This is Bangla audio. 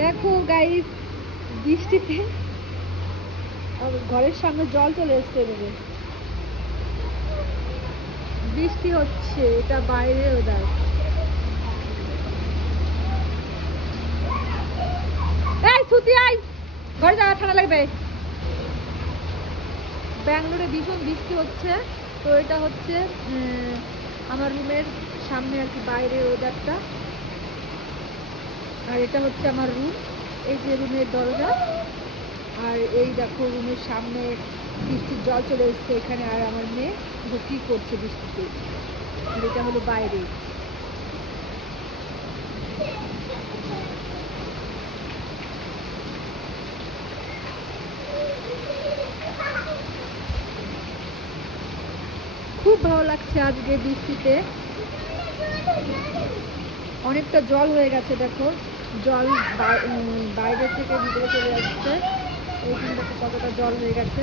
দেখো গাইস, বৃষ্টিতে ঘরের সামনে জল চলে এসছে। বৃষ্টি হচ্ছে, এটা বাইরে ওদার। এই ছুটি আই, ঘরে যাওয়া, ঠান্ডা লাগবে। ব্যাঙ্গালোরে ভীষণ বৃষ্টি হচ্ছে। তো এটা হচ্ছে আমার রুমের সামনে আর কি, বাইরের ওয়েদারটা। আর এটা হচ্ছে আমার রুম, এই যে রুমের দরজা। আর এই দেখো রুমের সামনে বৃষ্টির জল চলে এসছে এখানে। আর আমার মেয়ে কি করছে বৃষ্টিতে। আর এটা হলো বাইরে। খুব ভালো লাগছে আজকে বৃষ্টিতে। অনেকটা জল হয়ে গেছে, দেখো জল বাইরে থেকে ভিতরে চলে যাচ্ছে। এইখানে দেখো কতটা জল হয়ে গেছে।